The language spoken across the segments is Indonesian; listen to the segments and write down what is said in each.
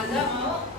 Angga mau?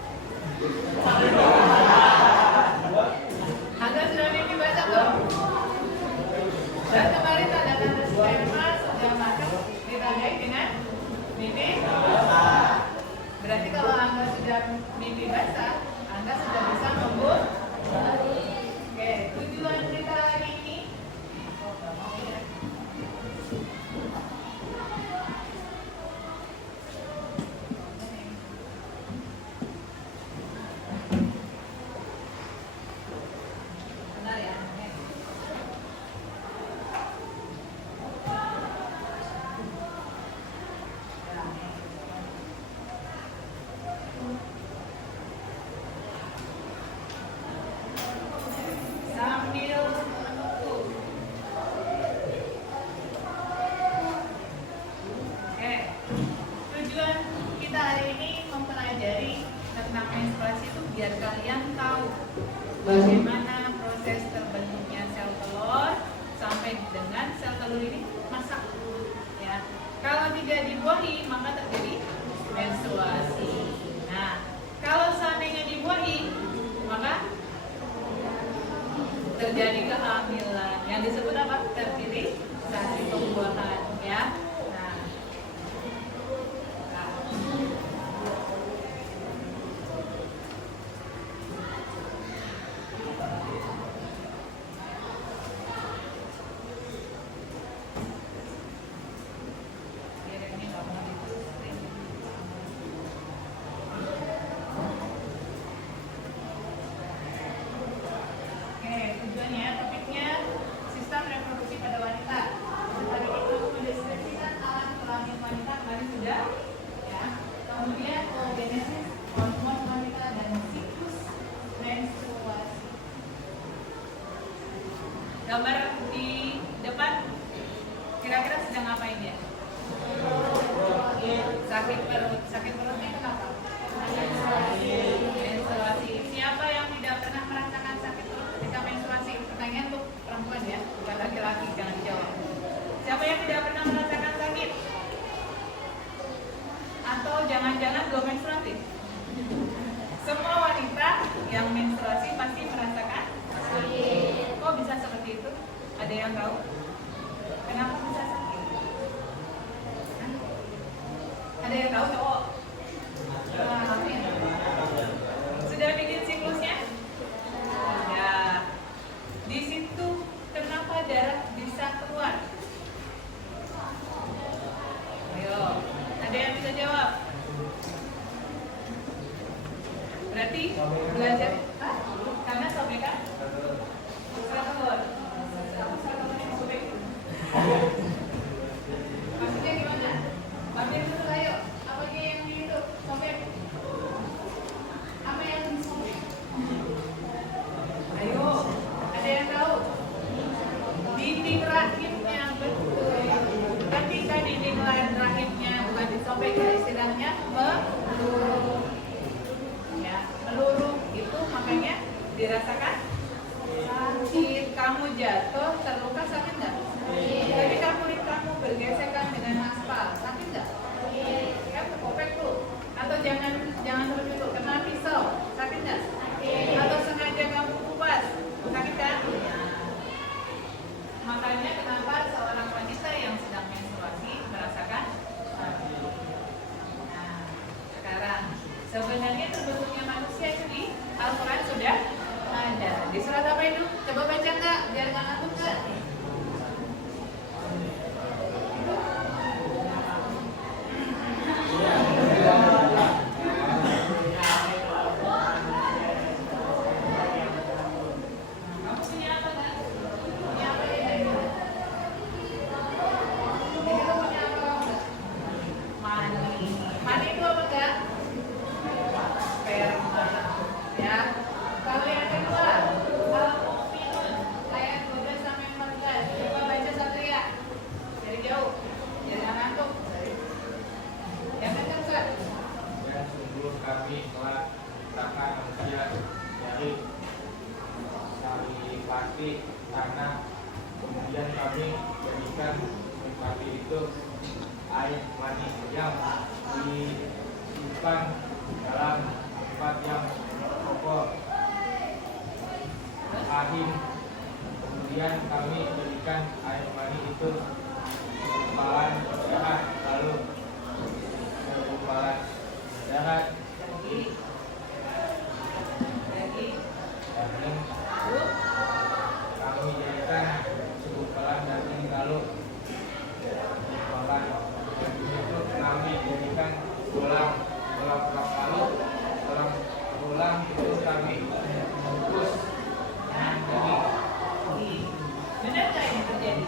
bagaimana proses terbentuknya sel telur sampai dengan sel telur ini masak. Ya, kalau tidak dibuahi maka terjadi menstruasi. Nah, kalau seandainya dibuahi maka terjadi kehamilan yang disebut apa? Fertilisasi pembuahan, ya. Gambar di depan kira-kira sedang ngapain ya? Sakit perut. Sakit perutnya kenapa? Menstruasi. Siapa yang tidak pernah merasakan sakit perut ketika menstruasi? Pertanyaan untuk perempuan ya, bukan laki-laki, jangan dijawab. Siapa yang tidak pernah merasakan sakit? Atau jangan-jangan belum menstruasi? Semua wanita yang menstruasi pasti merasakan sakit. Kok bisa seperti itu? Ada yang tahu? Kenapa bisa sakit? Ada yang tahu cowok? Sudah bikin siklusnya? Ya. Di situ kenapa darah bisa keluar? Ayo, ada yang bisa jawab? Berarti belajar karena sobekan telur. Maksudnya gimana? Ambil dulu ayo. Apa yang itu? Sobek. Apa yang disobek? Ayo, ada yang tahu? Dinding rahimnya, betul. Ketika dinding rahimnya bukan disobek, ya istilahnya melurung. Ya, melurung itu makanya dirasakan sakit. Kamu jatuh terluka sakit nggak? Ketika kulit kamu bergesekan dengan aspal sakit nggak? Ya terkopek tuh. Atau jangan terus dulu kena pisau sakit nggak? Atau sengaja kamu kupas sakit kan? Makanya kenapa seorang wanita yang sedang menstruasi merasakan sakit? Nah, sekarang sebenarnya terbentuknya manusia itu di Al-Quran sudah ada. Di surat apa itu? Coba baca nggak? Biar nggak ngantuk nggak? Kamu punya apa nggak? Punya apa ya? Ini kamu punya apa nggak? Mani. Mani itu apa nggak? Sperma. Ya. Kalau yang kedua, al-mu'minun ayat 12 sampai 14. Coba baca Satria. Dari jauh. Jangan ngantuk. Yang kedua, dan sungguh kami telah menciptakan manusia dari saripati tanah, kemudian kami jadikan saripati itu air mani yang disimpan dalam tempat yang kokoh rahim, kemudian kami jadikan air mani itu gumpalan darah, lalu gumpalan darah daging, kami jadikan segumpalan daging, lalu gumpalan daging itu kami jadikan tulang, lalu tulang itu kami bungkus dengan daging. benar nggak ini terjadi?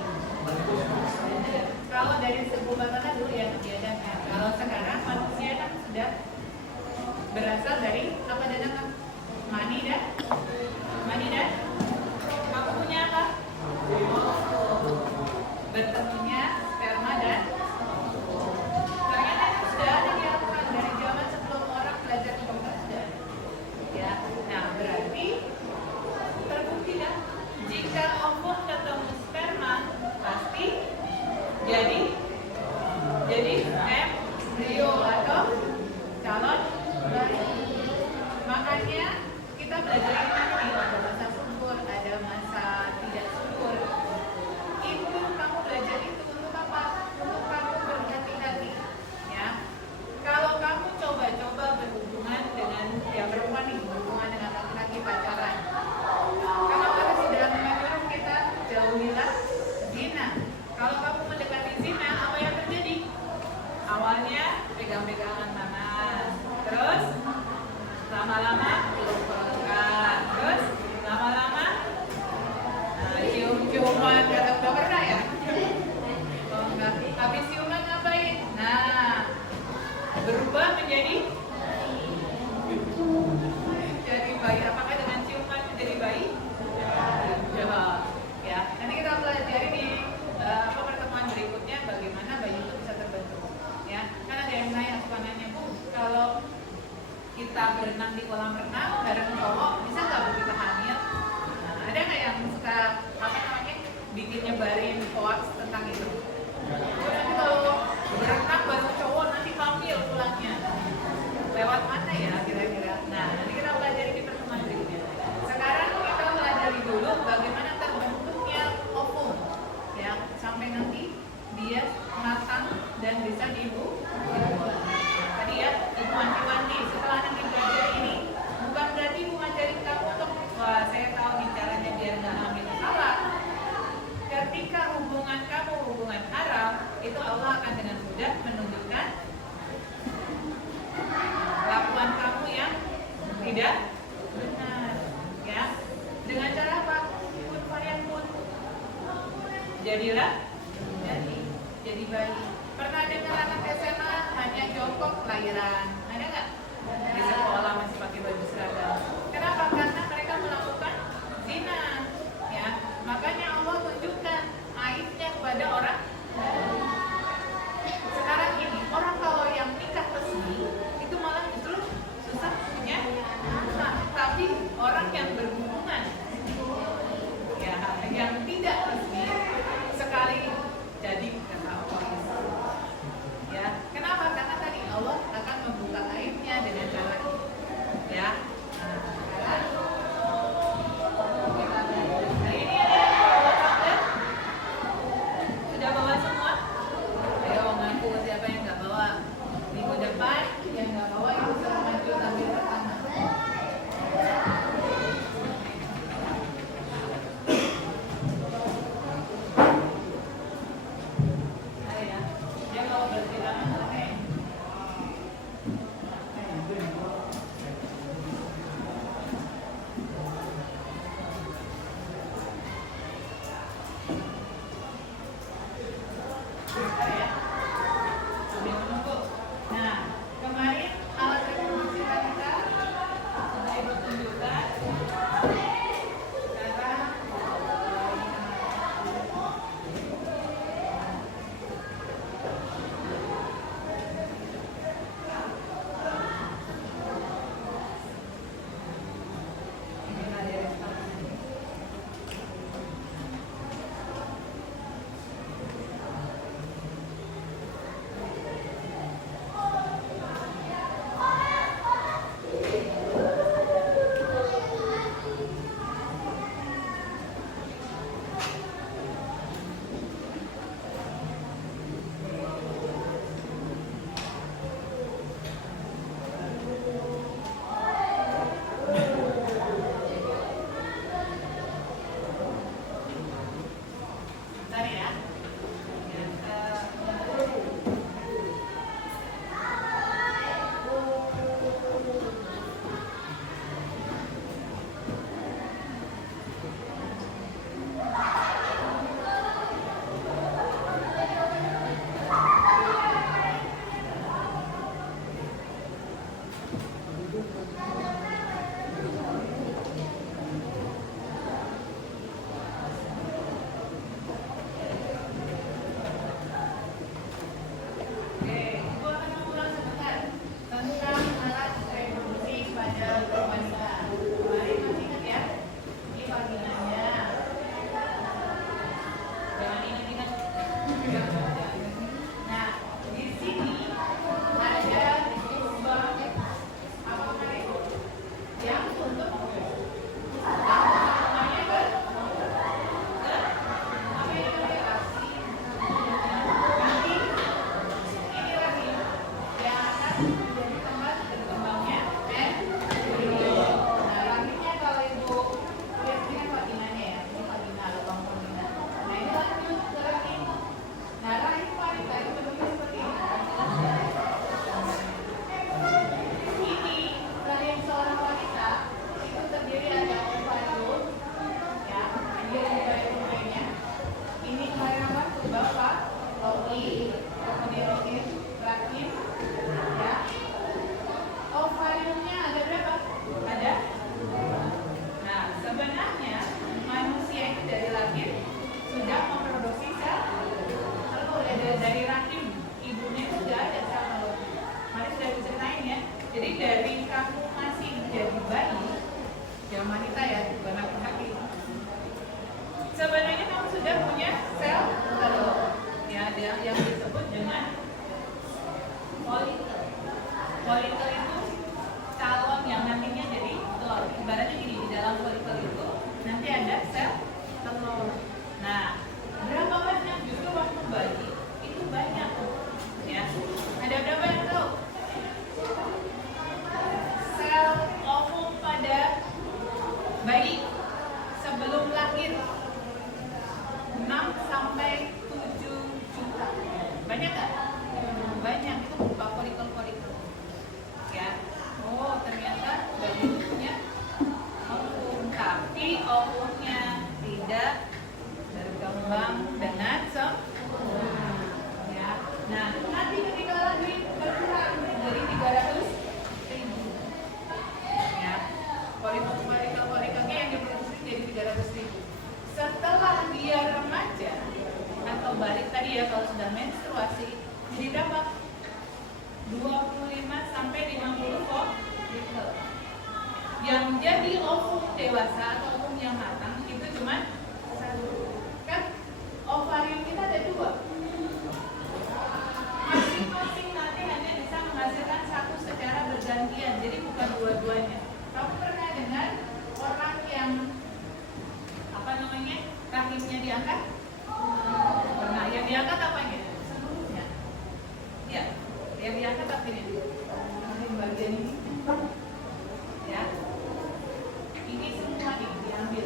Kalau dari segi bagaimana dulu ya kejadiannya. Kalau sekarang manusia kan sudah jadilah jadi bayi. Pernah dengar anak SMA hanya jongkok lahiran? Ada nggak? Di sekolah masih pakai baju seragam. Kenapa? Karena mereka melakukan zina. Ya, makanya Allah tunjukkan aibnya kepada orang. Sekarang ini orang kalau yang nikah resmi itu malah justru susah punya anak. Tapi orang yang berhubungan ya yang tidak resmi sekali jadi kata Allah. Ya, kenapa? Karena tadi Allah akan membuka aibnya dengan cara ya. Sudah bawa semua? Ayo ngaku siapa yang nggak bawa. Minggu depan yang nggak bawa itu suruh maju tampil pertama. Ayo ya, dia kalau bersilangan oke. Sambil menunggu. Nah, kemarin alat reproduksi wanita sudah Ibu tunjukkan. Sekarang ini ada responnya. Bentar ya. Oke, Ibu akan mengulang sebentar tentang alat reproduksi pada wanita. Mari masih ingat ya, ini vaginanya. Jangan ingat-ingat. Nah, di sini ada lubang apa kemarin? Yang untuk namanya kan? Apa yang namanya? Nanti ini lagi yang akan menjadi tempat berkembangnya embrio. Nah, lanjutnya kalau Ibu lihat ini kan vaginanya ya, ini vagina lubang vagina. Nah, ini lanjut ke rahim. Nah, rahim wanita itu bentuknya seperti ini. Ini rahim seorang wanita itu terdiri ada ovarium, ya, ini ovariumnya. Ini kemarin apa? Bapak, Loki, kemudian ini rahim, ya. Ovariumnya ada berapa? Ada. Nah, sebenarnya manusia itu dari lahir sudah memproduksi sel telur ya, dari rahim ibunya itu sudah ada sel telur. Mari sudah diceritain ya. Jadi dari kamu masih jadi bayi, yang wanita ya, bukan laki-laki. Sebenarnya kamu sudah punya sel telur, ya, ada yang disebut dengan folikel. Folikel itu calon yang nantinya jadi telur. Ibaratnya gini, di dalam folikel itu nanti ada sel telur. Nah, berapa banyak? Justru waktu bayi itu banyak, ya. Ada berapa yang tahu? Sel ovum pada bayi sebelum lahir 6 sampai 7 juta. Banyak nggak? Banyak, itu berupa folikel-folikel. Ya. Oh, ternyata bayi itu punya ovum, tapi ovumnya tidak berkembang dengan diangkat? Pernah. Yang diangkat apanya? Seluruhnya. Ya, yang diangkat apanya? Bagian ini. Ya, ini semua nih diambil.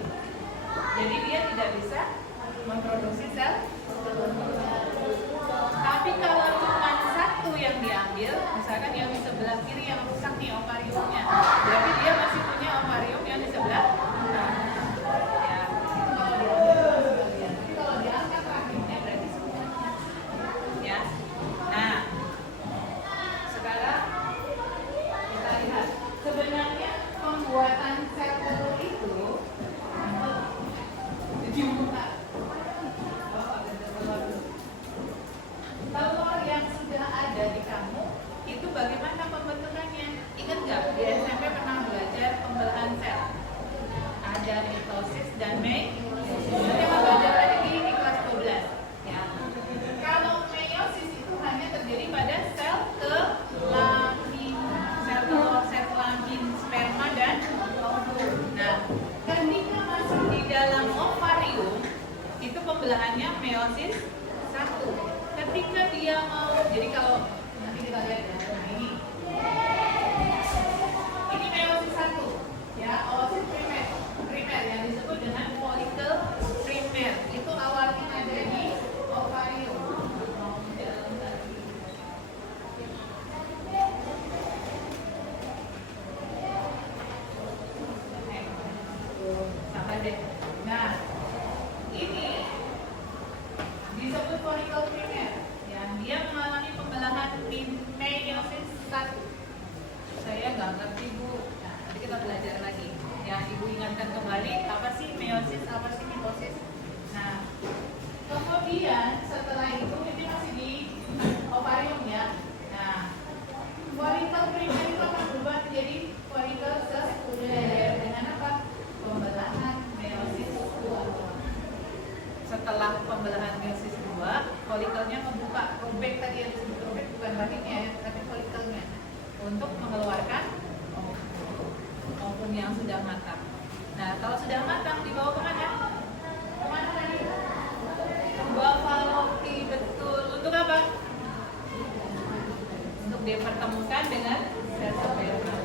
Jadi dia tidak bisa memproduksi sel. Tapi kalau cuma satu yang diambil, misalkan yang di sebelah kiri yang rusak nih ovariumnya, berarti dia masih punya ovarium yang di sebelah kanan. Ya, itu kalau diambil sebagian. Tapi kalau diangkat rahimnya berarti semuanya. Ya, nah sekarang kita lihat sebenarnya pembuatan sel telur itu telur yang sudah ada di kamu itu bagaimana pembentukannya? Ingat nggak di SMP pernah belajar pembelahan sel? Ada mitosis dan meiosis. Nanti akan belajar lagi di kelas 12. Ya. Kalau meiosis itu hanya terjadi pada sel kelamin, sel telur, sel kelamin, sperma dan ovum. Nah, ketika masuk di dalam ovarium itu pembelahannya meiosis 1. Ketika dia mau, jadi kalau nanti kita lihat ya, nah ini meiosis 1 ya, oosit primer yang disebut dengan folikel primer itu awalnya ada di ovarium. Sama deh. Nah, ini disebut folikel primer yang dia mengalami pembelahan meiosis 1. Saya nggak ngerti Bu. Nah, nanti kita belajar lagi. Ya, Ibu ingatkan kembali apa sih meiosis, apa sih mitosis. Nah, kemudian setelah itu ini masih di ovarium ya. Nah, folikel primer itu akan berubah menjadi folikel sekunder dengan apa? Pembelahan meiosis 2. Setelah pembelahan meiosis 2, folikelnya membuka, robek tadi yang disebut robek, bukan rahimnya ya, tapi folikelnya untuk mengeluarkan ovum yang sudah matang. Nah, kalau sudah matang dibawa kemana? Kemana tadi? Dibawa Fallopi, betul. Untuk apa? Untuk dipertemukan dengan sel sperma.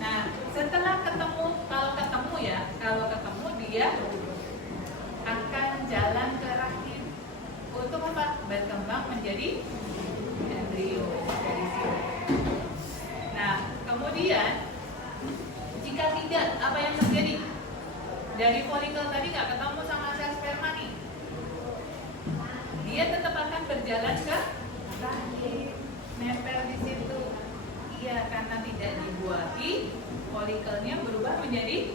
Nah, setelah ketemu, kalau ketemu dia akan jalan ke rahim untuk apa? Berkembang menjadi embrio dari sini. Nah, kemudian jika tidak, apa yang terjadi? Dari folikel tadi nggak ketemu sama sel sperma nih, dia tetap akan berjalan ke rahim, nempel di situ. Iya, karena tidak dibuahi, folikelnya berubah menjadi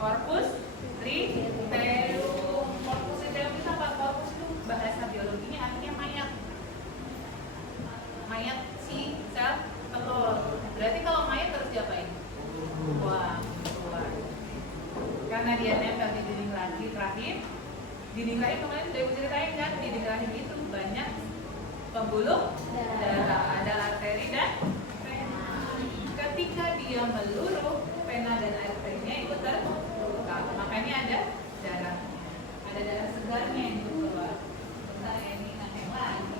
corpus luteum. Corpus luteum itu apa? Corpus itu bahasa biologinya artinya mayat. Mayat si sel telur. Berarti kalau mayat terus diapain? Buang keluar. Karena dia nempel di dinding rahim. Dinding rahim kemarin sudah Ibu ceritain kan? Dinding rahim itu banyak pembuluh darah, ada arteri dan vena. Ketika dia meluruh, vena dan arterinya itu terbuka. Makanya ada darah segarnya yang keluar. Bentar ya, ini aneh lagi.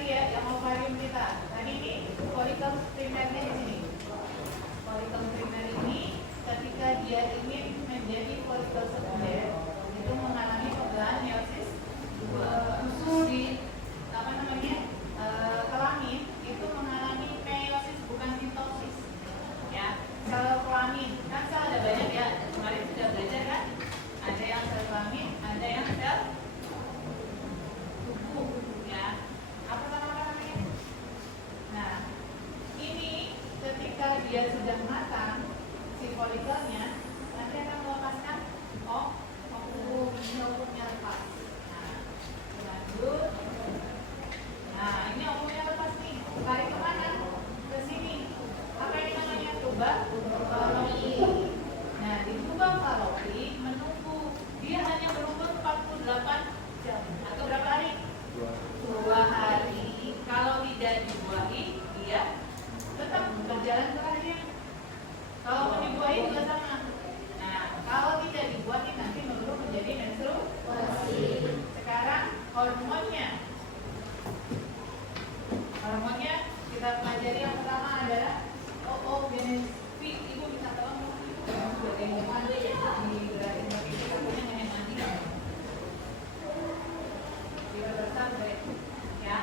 tadi ya, yang ovarium kita. Tadi ini folikel primernya di sini. Folikel primer ini ketika dia ingin menjadi folikel sekunder itu mengalami pembelahan meiosis di apa namanya kelamin itu mengalami meiosis bukan mitosis ya. Sel kelamin kan sel ada banyak ya, kemarin sudah belajar kan, ada yang sel kelamin, ada yang sel tubuh ya, apa namanya. Nah ini ketika dia sudah matang si folikelnya nanti akan melepaskan ovumnya lepas. Lanjut. Nah, ini ovumnya lepas nih. Tarik kemana? Ke sini. Apa ini namanya? Tuba falopi. Nah, di tuba falopi menunggu. Dia hanya berumur 48 jam. Atau berapa hari? 2 hari. Kalau tidak dibuahi, dia tetap berjalan ke harinya. Kalau mau dibuahi juga sama. Nah, kalau tidak dibuahi nanti menurun menjadi menstruasi. Sekarang hormonnya kita pelajari yang pertama adalah oogenesis. Ibu minta tolong sebagai ibuan digerakin pakai kita punya nenek mandi kita besar ya.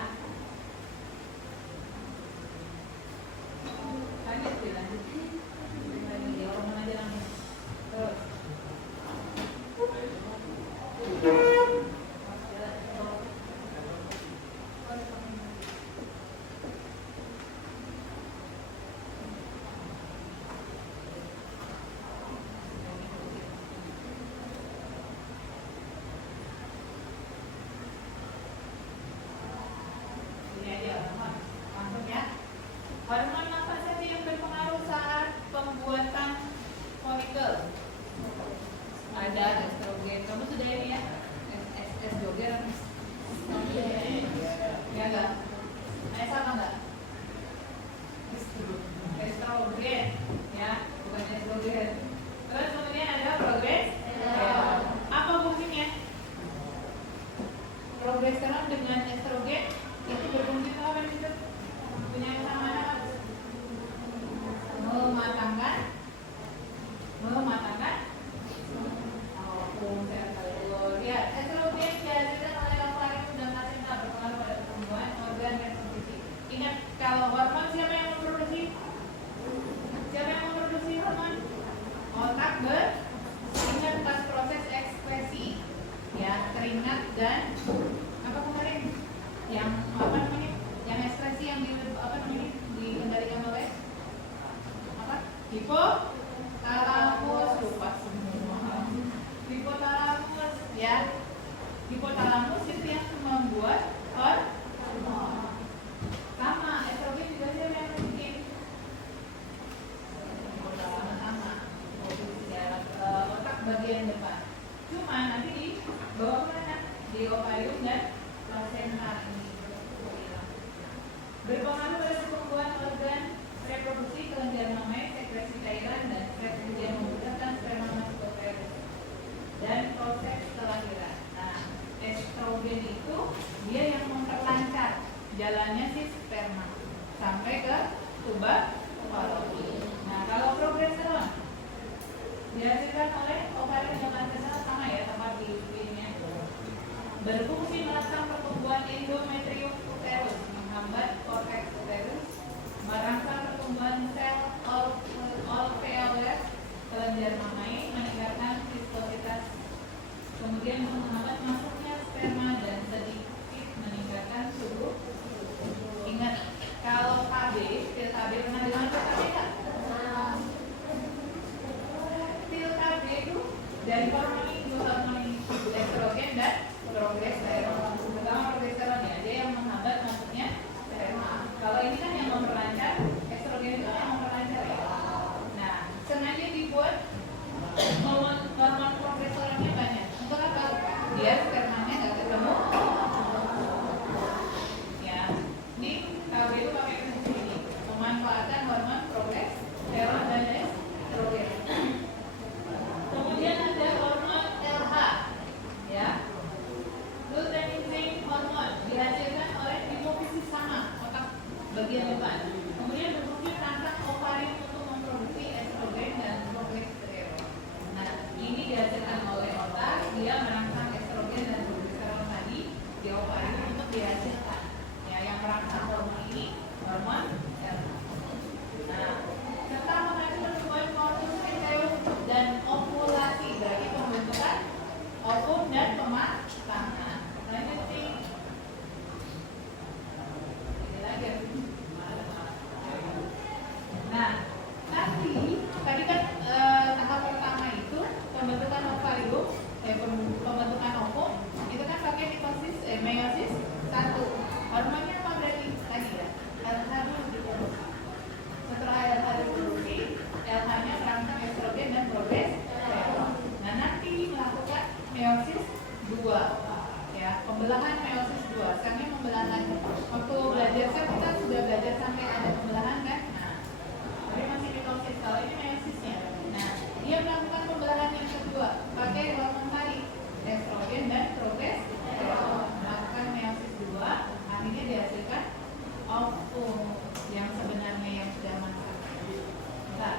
Lanjut lagi hormon aja langsung terus. Hormon apa saja yang berpengaruh saat pembuatan folikel? Ada estrogen. Kamu sudah ini ya? Estrogen. Ya enggak? Sama enggak? Estrogen. Ya, bukan estrogen. Terus kemudian ada progesteron. Apa fungsinya? Progesteron dengan estrogen itu berfungsi apa di situ? Punya yang sama apa? Mematangkan lihat estrogen dihasilkan oleh ovarium dan placenta berpengaruh pada pertumbuhan organ reproduksi. Ingat, kalau hormon siapa yang memproduksi? Siapa yang memproduksi hormon? Otak ingat pas proses ekspresi ya, keringat dan apa kemarin yang apa namanya, yang ekspresi yang dikendalikan oleh apa? Hipotalamus. Lupa semua. Hipotalamus ya. Hipotalamus itu yang membuat hormon. Sama estrogen juga siapa yang bikin? Sama ya, otak bagian depan. Cuma nanti di bawah mana? Di ovarium dan placenta ini berpengaruh pada pertumbuhan organ reproduksi, kelenjar mamae, sekresi cairan dan stres yang membutuhkan sperma masuk ke perut dan proses kelahiran. Nah, estrogen itu dia yang memperlancar jalannya si sperma sampai ke tuba falopi. Nah, kalau progesteron dihasilkan oleh ovarium dan placenta sama ya, sama di ininya. Berfungsi merangsang pertumbuhan endometrium uterus, menghambat korteks uterus, merangsang pertumbuhan sel alveolar kelenjar mamae, meningkatkan vistositas, kemudian menghambat masuknya sperma dan sedikit meningkatkan suhu. Ingat, kalau KB, pil KB pernah dengar pil KB nggak? Pil KB itu dari hormon ini, dua hormon ini, estrogen dan progesteron. Pertama progesteron ya, dia yang menghambat masuknya sperma. Kalau ini kan yang memperlancar, estrogen itu yang memperlancar ya. Nah, sengaja dibuat hormon progesteronnya banyak. Untuk apa? Biar ya, pembelahan meiosis 2. Sekarang pembelahan waktu belajar sel kita sudah belajar sampai ada pembelahan kan? Nah, tapi masih mitosis. Kalau ini meiosisnya. Nah, dia melakukan pembelahan yang kedua pakai hormon tarik, estrogen dan progesteron. Melakukan meiosis 2, akhirnya dihasilkan ovum yang sebenarnya yang sudah masak. Bentar.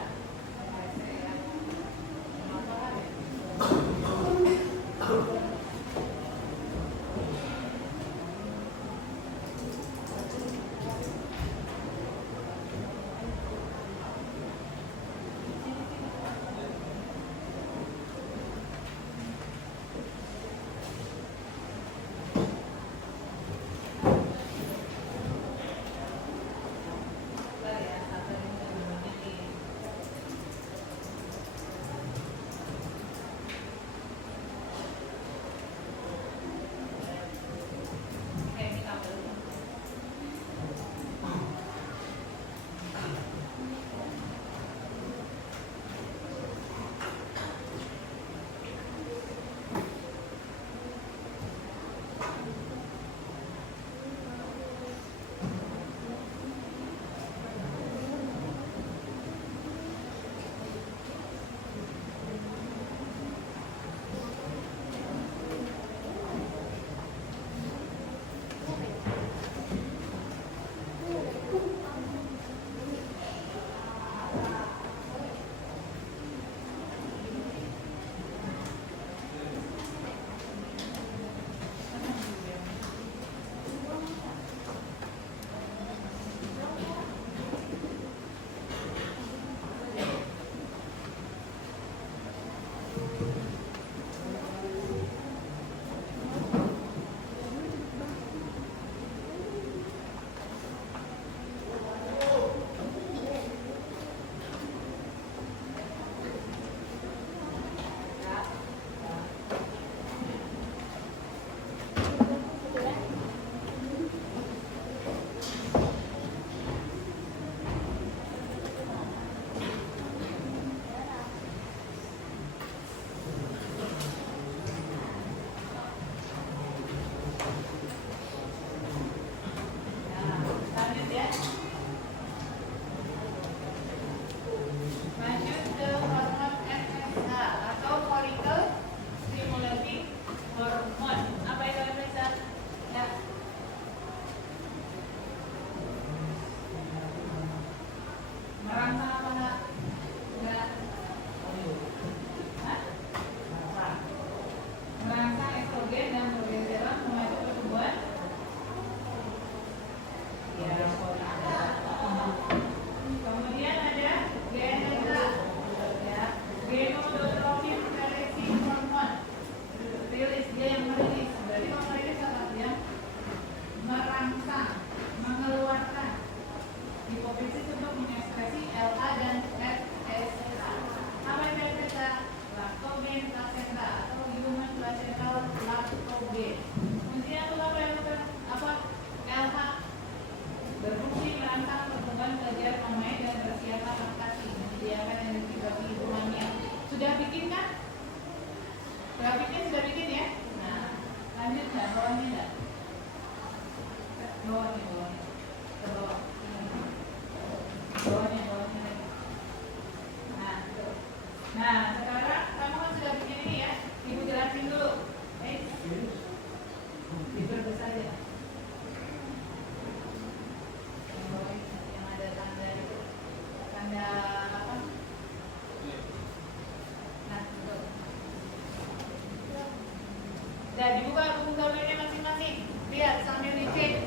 Nah, dibuka buku gambarnya masing-masing. Lihat sambil dicek.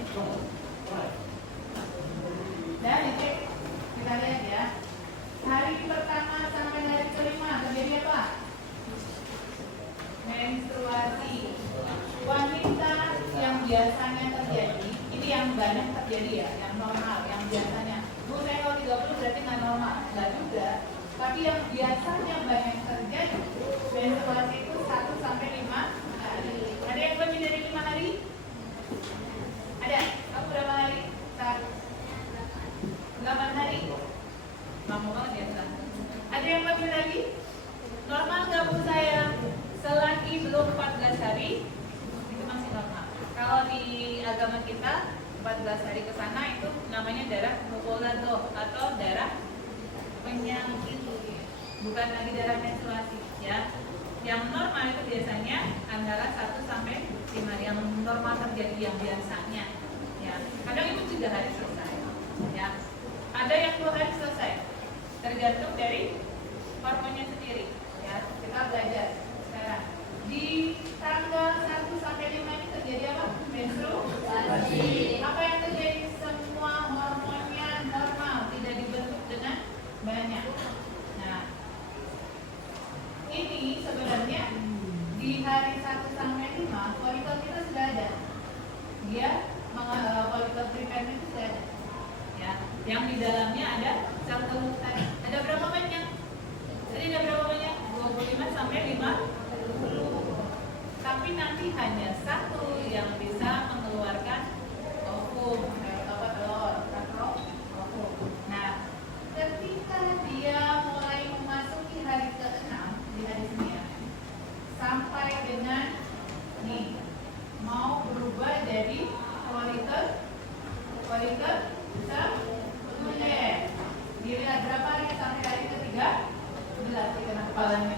Dan dicek. Kita lihat ya. Hari pertama sampai hari kelima terjadi apa? Menstruasi. Wanita yang biasanya terjadi, ini yang banyak terjadi ya, yang normal, yang biasanya. Bu, saya kalau 30 berarti nggak normal, nggak juga. Tapi yang biasanya banyak terjadi, menstruasi itu 1 sampai 5 hari. Ada yang lebih dari 5 hari? Ada? Kamu berapa hari? 8 hari? Lama banget ya, Ustaz. Ada yang lebih lagi? Normal nggak Bu saya? Selagi belum 14 hari, itu masih normal. Kalau di agama kita 14 hari ke sana itu namanya darah mughalladah atau darah penyakit, bukan lagi darah menstruasi ya. Yang normal itu biasanya antara 1 sampai 5 yang normal terjadi, yang biasanya ya. Kadang itu 3 hari selesai ya. Ada yang 2 hari selesai, tergantung dari hormonnya sendiri ya. Kita belajar sekarang di tanggal 1 sampai 5 ini terjadi apa? Menstruasi. Apa yang terjadi? Semua hormonnya normal, tidak dibentuk dengan banyak. Nah, ini sebenarnya di hari 1 sampai 5 folikel kita sudah ada. Dia folikel primernya itu sudah ada. Ya, yang di dalamnya ada sel telur tadi. Ada berapa banyak? Jadi ada berapa banyak? 25 sampai 50. Tapi nanti hanya 1 yang bisa mengeluarkan ovum atau telur atau ovum. Nah, ketika dia mulai memasuki hari ke-6 di hari Senin sampai dengan nih mau berubah jadi folikel sekunder. Dilihat berapa hari sampai hari ke-13 karena kepalanya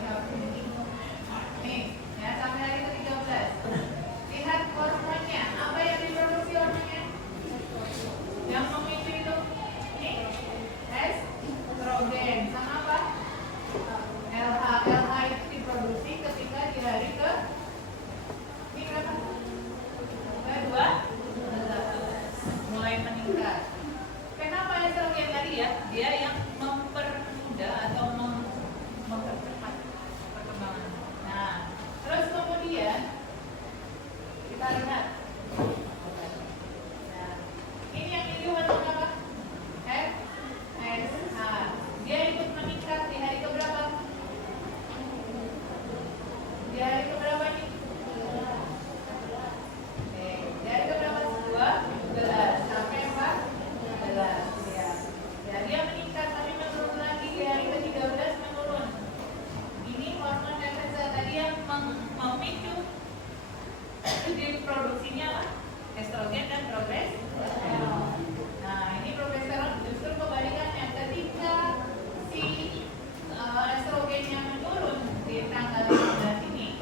nih ya, sampai hari ke-13. Lihat hormonnya, apa yang diproduksi hormonnya? Yang memicu itu nih estrogen sama apa? LH. LH itu diproduksi ketika di hari ke ini berapa? Kedua mulai meningkat. Kenapa estrogen tadi ya? Dia yang mempermudah atau mempercepat perkembangan. Nah, terus kemudian kita lihat. Nah, ini yang ini warna apa? FSH. Dia ikut meningkat di hari keberapa? Di hari keberapa nih? Di hari keberapa? 12 sampai 14 ya. Ya, dia meningkat tapi menurun lagi di hari ke-13 menurun. Ini hormon FSH tadi yang memicu produksinya apa? Estrogen dan progesteron. Nah, ini progesteron justru kebalikannya. Ketika si estrogennya menurun di tanggal 15 ini,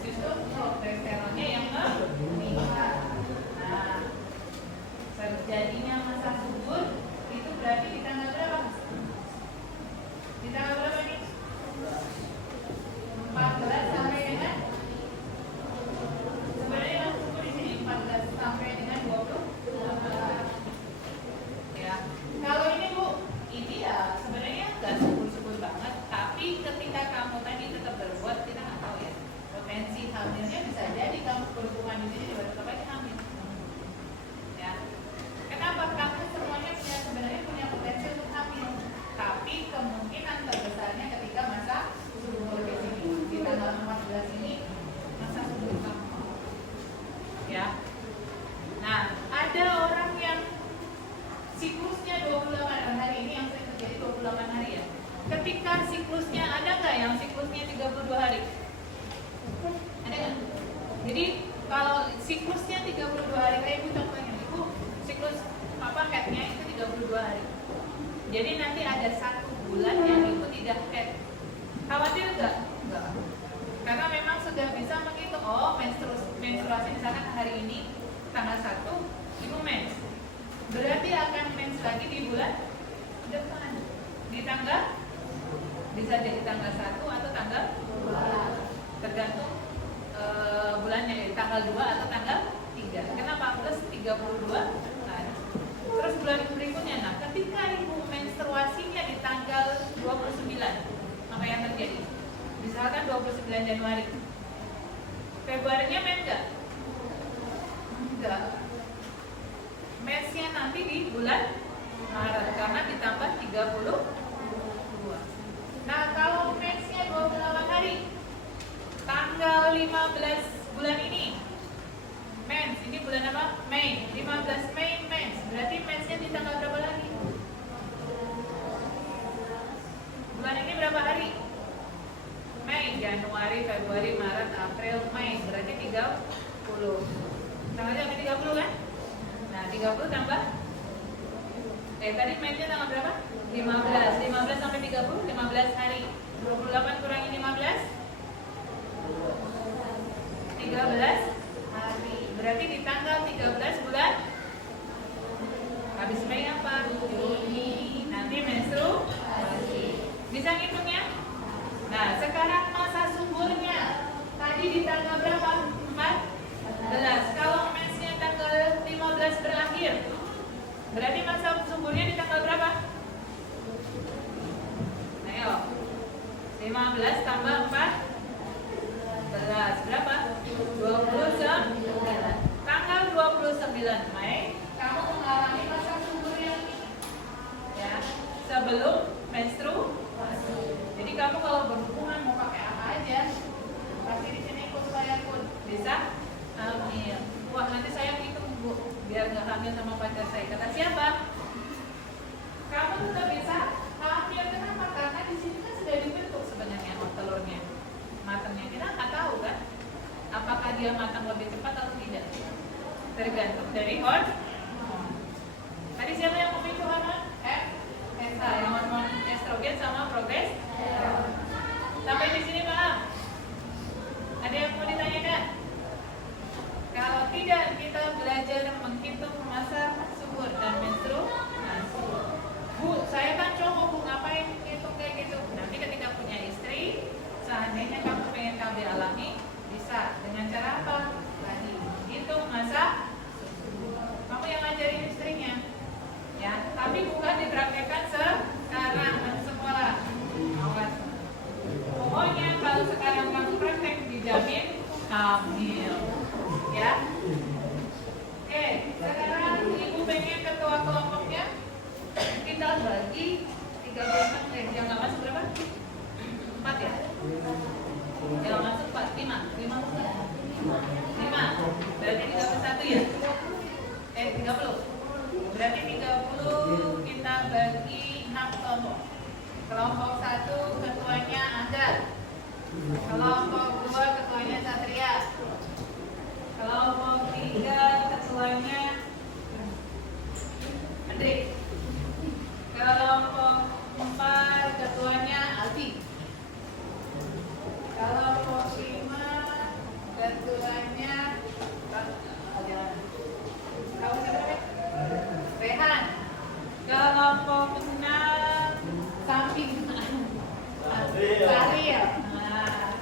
justru progesteronnya yang meningkat. Nah, terjadinya masa subur itu berarti di tanggal berapa? Di tanggal berapa nih? 14 sampai dengan sebenarnya subur di sini 14 sampai dengan 28. Ya. Kalau ini Bu, ini ya sebenarnya nggak subur-subur banget, tapi ketika kamu tadi tetap berbuat, kita nggak tahu ya. Potensi hamilnya bisa jadi kamu berhubungan di sini tiba-tiba hamil. Ya. Kenapa? Karena semuanya sebenarnya punya potensi untuk hamil, tapi kemungkinan terbesarnya ketika masa subur di sini di tanggal 14 ini masa subur kamu. Ya. Nah, ada orang yang siklusnya 28 hari ini yang sering terjadi 28 hari ya. Ketika siklusnya ada nggak yang siklusnya 32 hari? Ada nggak? Jadi kalau siklusnya 32 hari kayak ibu contohnya, ibu siklus apa headnya itu 32 hari. Jadi nanti ada 1 bulan yang ibu tidak head. Khawatir nggak? Enggak. Karena memang sudah bisa menghitung, oh menstruasi misalkan hari ini tanggal 1 ibu mens. Berarti akan mens lagi di bulan depan. Di tanggal bisa jadi tanggal 1 atau tanggal 2. Tergantung bulannya, tanggal 2 atau tanggal 3. Kenapa? Plus 32 hari. Terus bulan berikutnya, nah ketika ibu menstruasinya di tanggal 29, apa yang terjadi? Misalkan 29 Januari, Februarinya mens nggak? Enggak. Mensnya nanti di bulan Maret karena ditambah 32. Nah, kalau mensnya 28 hari, tanggal 15 bulan ini mens, ini bulan apa? Mei. 15 Mei mens. Berarti mensnya di tanggal berapa lagi? Bulan ini berapa hari? Mei, Januari, Februari, Maret, April, Mei. Berarti 30. Tanggalnya sampai 30 kan? Nah, 30 tambah tadi mainnya tanggal berapa? 15. 15 sampai 30, 15 hari. 28 kurangi 15 13 hari. Berarti di tanggal 13 bulan habis Mei apa? Juni. Nanti menstruasi. Bisa ngitungnya? Nah, sekarang masa suburnya tadi di tanggal berapa? 14. Kalau mensnya tanggal 15 berakhir, berarti masa suburnya di tanggal berapa? Ayo, 15 tambah 14 berapa? 29. Tanggal 29 Mei kamu mengalami masa subur yang ya, sebelum menstruasi. Jadi kamu kalau berhubungan mau pakai apa aja, pasti di sini ikut saya pun bisa hamil. Wah, nanti saya hitung Bu, biar nggak hamil sama pacar saya. Kata siapa? Kamu juga bisa hamil. Kenapa? Karena di sini kan sudah dibentuk sebenarnya telurnya, matangnya. Kita nggak tahu kan, apakah dia matang lebih cepat atau tidak. Tergantung dari hormon. Tadi siapa yang memicu hormon? FSH, yang hormon estrogen sama progesteron. Sampai di sini paham? Ada yang mau ditanyakan? Kalau tidak, kita belajar menghitung masa subur dan menstruasi. Bu, saya kan cowok, Bu, ngapain ngitung kayak gitu? Nanti ketika punya istri, seandainya kamu pengen KB alami, bisa. Dengan cara apa? Tadi, hitung masa subur. Kamu yang ngajarin istrinya, ya. Tapi bukan dipraktekkan sekarang di sekolah. Awas. Pokoknya kalau sekarang kamu praktek dijamin hamil. Ya. Oke, sekarang Ibu pengen ketua kelompoknya kita bagi 3 yang nggak masuk berapa? 4 ya? Yang masuk 4, 5 berarti 31 ya? 30 berarti 30 kita bagi 6 kelompok. Kelompok 1 ketuanya Angga, kelompok 2 ketuanya Satria, kelompok 3 ketuanya Andre, kelompok 4 ketuanya Alfi, kelompok 5 ketuanya Rehan, kelompok 6 samping Saril. Nah,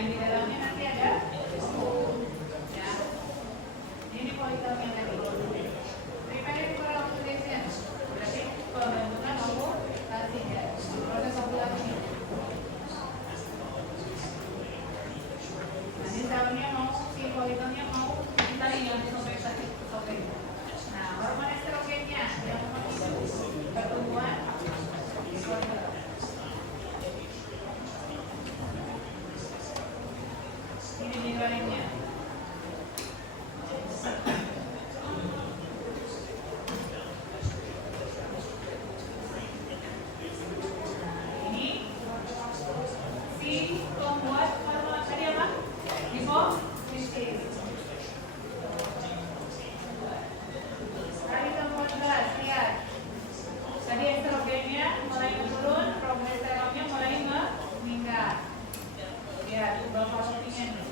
Yang di dalamnya nanti ada ya. Ini pointernya tadi. Prepare for oxidation. Berarti pembentukan oksidasi ya. Proses oksidasi. Nanti selnya mau si pointernya mau kita yang disobek tadi, sobek. Nah, hormon estrogennya yang memicu pertumbuhan follicle. Ini nilainya. Ini si pembuat hormon tadi apa? Hipofisis. Kali ke-14, lihat. Tadi estrogennya mulai menurun, progesteronnya mulai meningkat. Lihat, bufferopinya nih.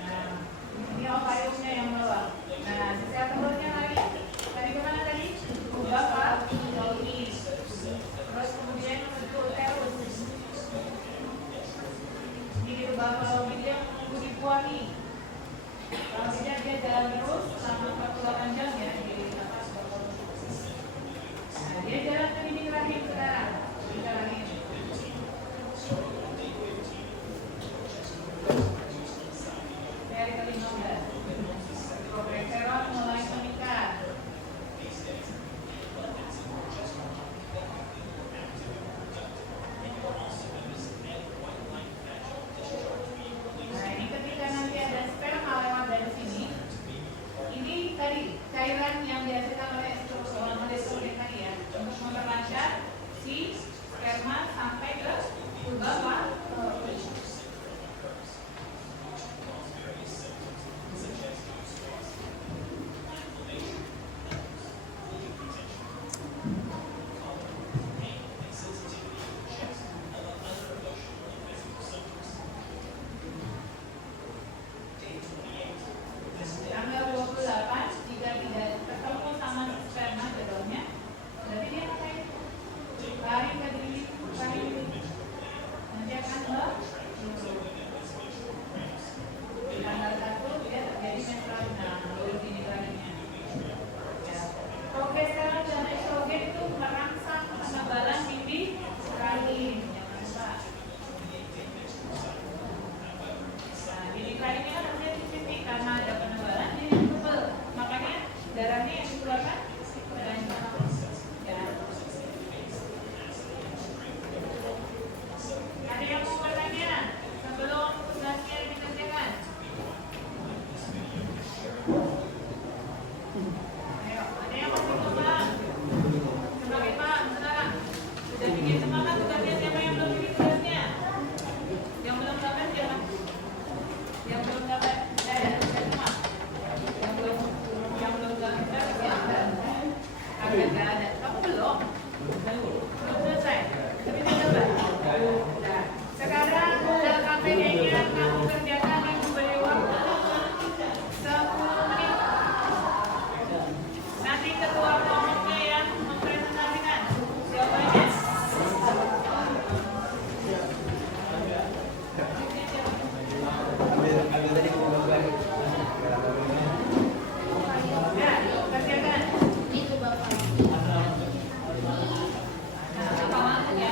Nah, ini ovariumnya yang bawah. Nah, sisa telurnya lagi. Tadi kemana tadi? Bufferopi. Terus kemudian menuju uterus. Ini di bufferopi dia menunggu dibuahi. Kalau tidak dia jalan terus selama 48 jam ya di atas bufferopi. Nah, dia jalan ke dinding rahim sekarang. Dinding rahim. Dari ke-15 progesteron mulai meningkat. Nah, ini ketika nanti ada sperma lewat dari sini, ini tadi cairan yang dihasilkan oleh estrogen tadi ya, untuk memperlancar si sperma sampai ke bawah. Tanggal 28 jika tidak ketemu sama sperma jodohnya, berarti dia ngapain? Lari ke diri rahim ini. Nanti akan di tanggal 1 dia terjadi menstruasi. Nah, ini rahimnya. Ya. Progesteron dan estrogen itu merangsang penebalan dinding rahim. Jangan lupa. Nah, dinding rahimnya kan harusnya tipis karena ada penebalan jadi tebal. Makanya darahnya yang dikeluarkan banyak. Ya. Ada yang mau bertanya sebelum tugasnya dikerjakan? Ayo, ada yang masih belum paham? Semakin paham sekarang. Sudah bikin semangat tugasnya, siapa yang belum bikin tugasnya? Yang belum dapat siapa? Yang belum dapat, saya ada tugas semua. Yang belum dapat siapa? Agak ada. Kamu belum? Belum selesai. Tapi sudah dapat. Nah, sekarang dalam KPD-nya kamu kerjakan yang diberi waktu 10 menit. Nanti ketua kelompoknya yang mempresentasikan jawabannya. Ya, kerjakan. Nah, apa maksudnya?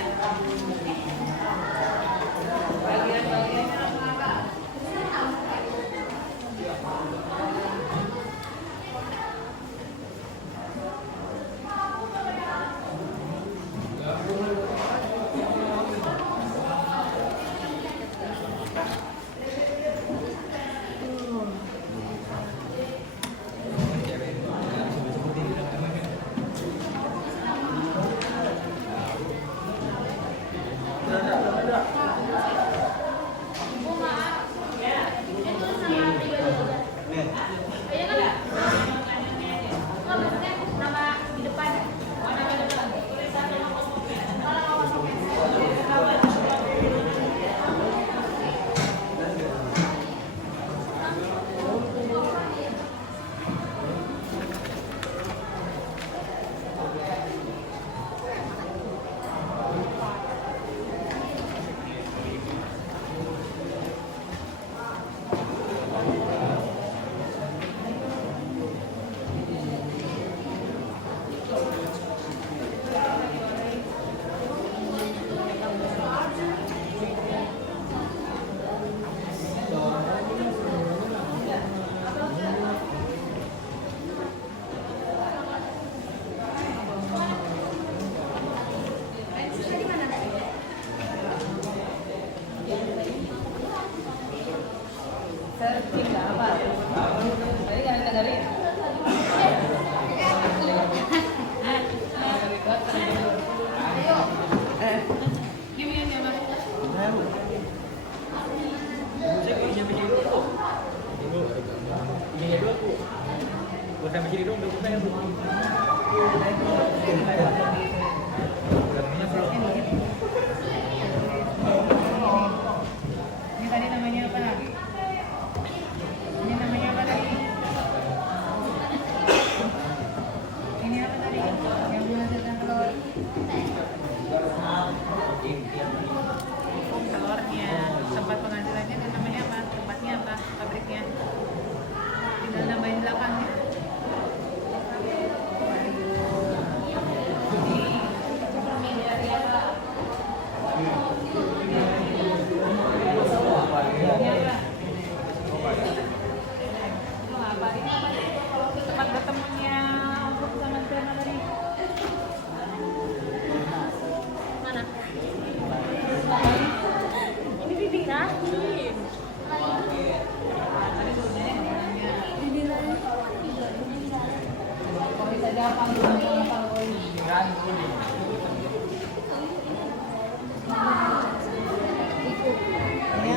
Ini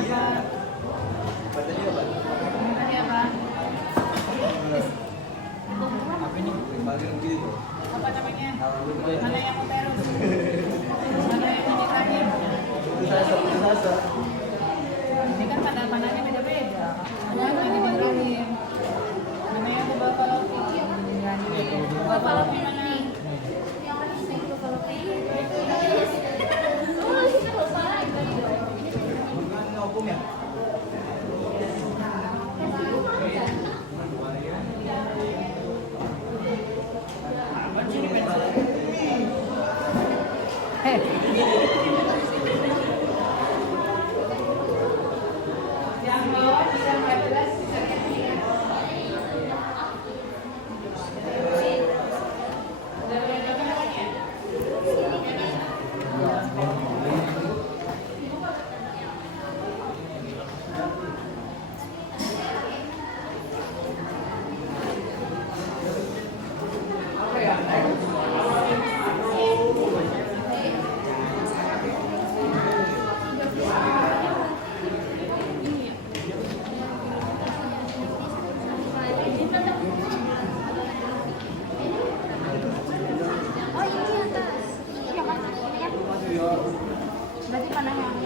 apa? Badannya apa? Ini apa? Apa ini? Bagian gitu. Apa namanya? Kalau Mana yang uterus? Mana yang ini terakhir? sasa. Ini kan tanda-tandanya beda-beda. Ada yang ini terakhir. Mana yang bufalopi? Bufalopi mana? Bukan hukum ya? Yang bawah bisa 14, bisa udah lihat apa namanya? Apa ya? Berarti panah yang